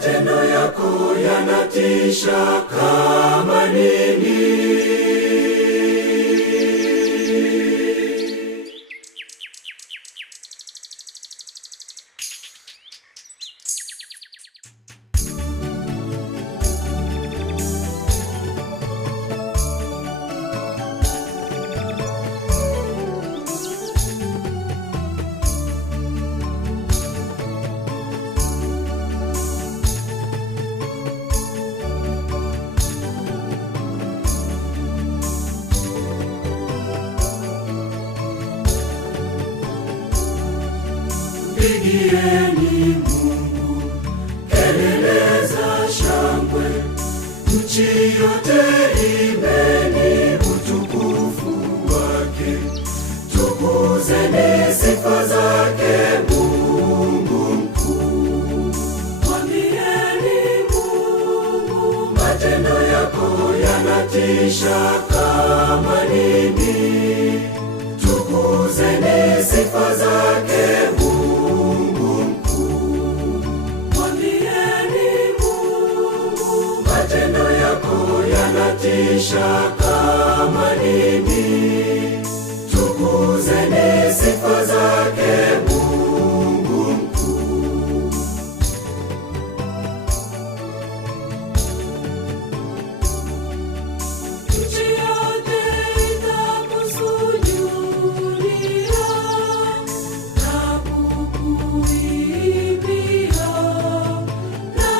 Matendo yako yanatisha kama nini. Pigieni Mungu kelele za shangwe, nchi yote imbeni utukufu wake. Tukuzeni sifa zake Mungu mkuu. Mwambieni Mungu, matendo yako yanatisha kama nini. Tukuzeni sifa zake Mungu mkuu. Mwambieni Mungu, matendo yako yanatisha kama nini. Tukuzeni sifa zake Mungu mkuu. Nchi yote itakusujudia na kukuimbia, na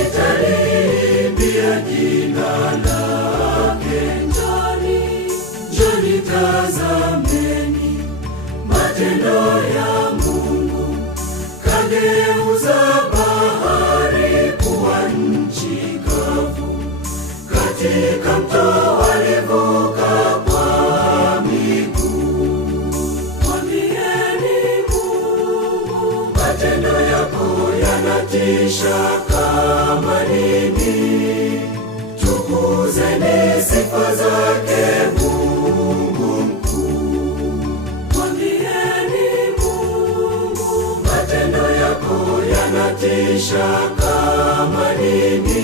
italiimbia jina lake. Njoni tazameni matendo ya Mungu. Kageuza bahari kuwa nchi kavu, katika mto walivuka kwa miguu. Mwambieni Mungu, matendo yako yanatisha kama nini. Tukuzeni sifa zake Mungu mkuu. Mwambieni Mungu, matendo yako yanatisha kama nini.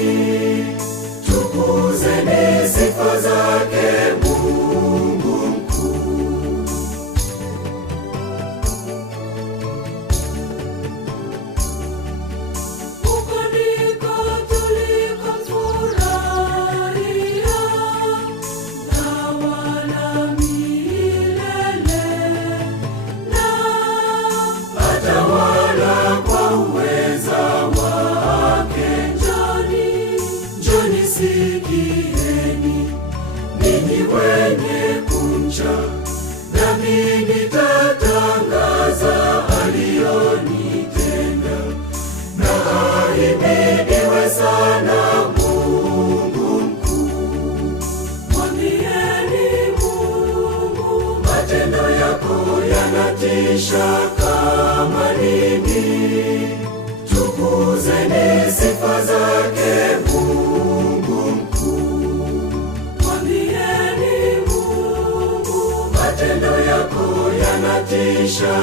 Tukuzeni sifa zake Mungu mkuu. Huko ndiko tulikomfurahia, na wala milele, na atawala kwa uweza wake. Njoni sikieni, ninyi wenye kumcha, nami nitatangaza aliyonitenda. Na ahimidiwe sana Mungu mkuu. Mwambieni Mungu, matendo yako yanatisha kama nini. Tukuzeni sifa zake Mungu mkuu. Mwambieni Mungu, matendo yako yanatisha